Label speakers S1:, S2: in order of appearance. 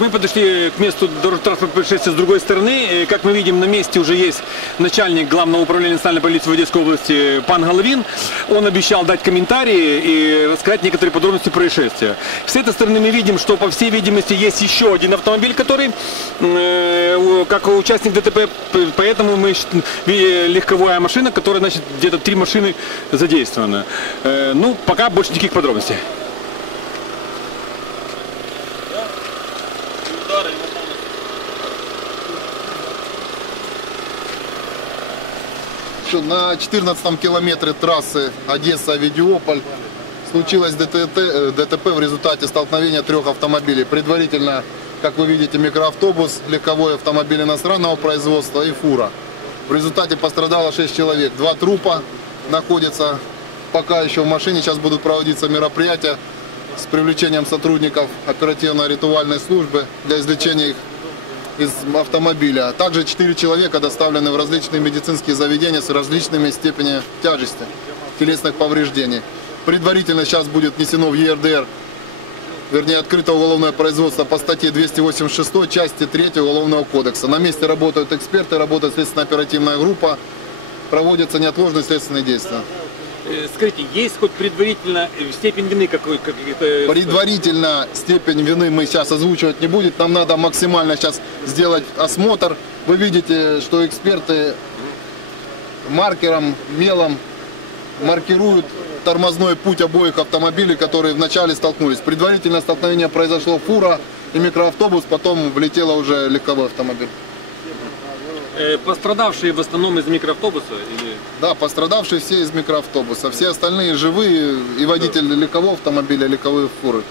S1: мы подошли к месту дорожно-транспортного происшествия с другой стороны. Э, Как мы видим, на месте уже есть начальник Главного управления национальной полиции в Одесской области пан Головин. Он обещал дать комментарии и рассказать некоторые подробности происшествия. С этой стороны мы видим, что, по всей видимости, есть еще один автомобиль, который э, как участник ДТП, поэтому мы легковая машина, которая, значит, где-то три машины задействованы. Э, ну, пока больше никаких подробностей.
S2: Что На 14 километре трассы Одесса-Авидиополь случилось ДТТ, э, ДТП в результате столкновения трех автомобилей. Предварительно, как вы видите, микроавтобус, легковой автомобиль иностранного производства и фура. В результате пострадало 6 человек. Два трупа находятся пока еще в машине. Сейчас будут проводиться мероприятия с привлечением сотрудников оперативно-ритуальной службы для извлечения их из автомобиля. Также 4 человека доставлены в различные медицинские заведения с различными степенями тяжести телесных повреждений. Предварительно сейчас будет внесено в ЕРДР, вернее открыто уголовное производство по статье 286 части 3 Уголовного кодекса. На месте работают эксперты, работает следственно-оперативная группа, проводятся неотложные следственные действия.
S1: Э, Скажите, есть хоть предварительно э, степень вины какой? как- э,
S2: Предварительно степень вины мы сейчас озвучивать не будем. Нам надо максимально сейчас сделать осмотр. Вы видите, что эксперты маркером, мелом маркируют тормозной путь обоих автомобилей, которые вначале столкнулись. Предварительно столкновение произошло фура и микроавтобус, потом влетело уже легковой автомобиль.
S1: Э, Пострадавшие в основном из микроавтобуса? Или...
S2: Да, пострадавшие все из микроавтобуса. Все остальные живые и водитель легкового автомобиля, легковые фуры.